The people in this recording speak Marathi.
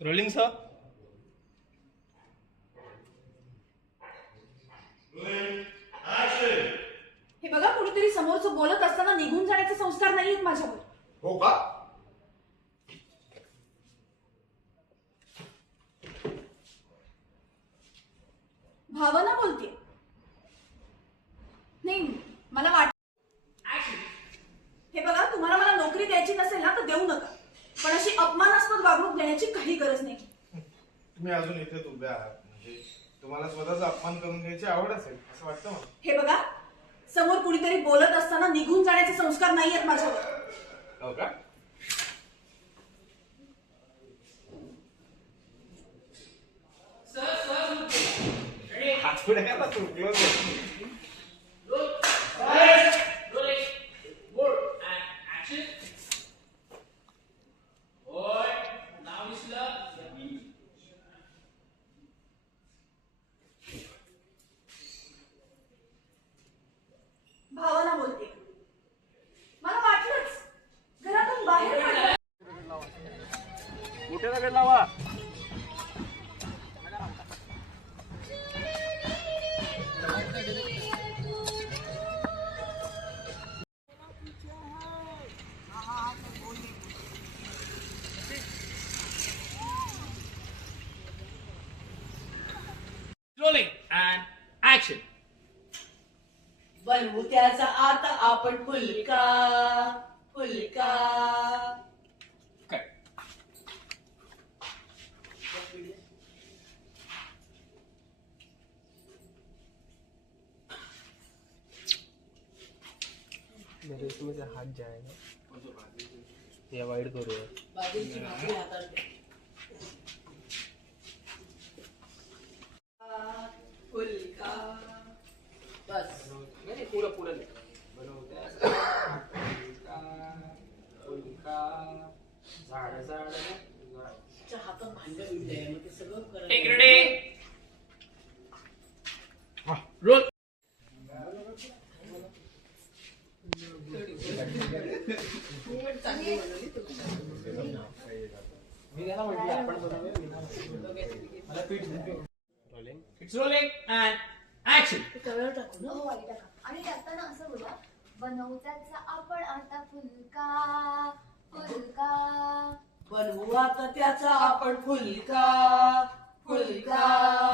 Rolling sir. हे बघा, कुणीतरी समोरचं बोलत असताना निघून जाण्याचे संस्कार नाहीयेत माझ्यावर. हो का? भावना बोलते. नाही, मला वाट हे बघा, तुम्हाला मला नोकरी द्यायची नसेल ना तर देऊ नका, पण अशी अपमानास्पद वागणूक देण्याची काही गरज नाही. तुम्ही अजून इथेच उभे आहात म्हणजे तुम्हाला स्वतःचा अपमान करून घ्यायची आवड असेल असं वाटतं मला. हे बघा, समोर कुणीतरी बोलत असताना निघून जाण्याचे संस्कार नाहीयेत माझ्यावर. हो का? हात पुढे करा तू. भावना बोलते. मला वाटलंच, घरातून बाहेर पडलं. मोठे दगड लावा. Rolling and action. बनवू त्याचा आता आपण फुलका फुलका. Cut. मेरे इसमें से हाथ जाएगा या वाइड करूया. बाजरीची भाकरी हातात घ्या. फुलका. बस. नाही पुढं पुढं नाही. च्या हातात भांडं बिडलंय मग ते सगळं करत Take it ready. Roll. चांगली बनवली तू. Rolling. It's rolling and action. ते तव्यावर टाकू ना. हो आई टाका. आणि टाकताना असं बोला, बनवू त्याचा आपण आता फुलका फुलका. बनवू आता त्याचा आपण फुलका फुलका.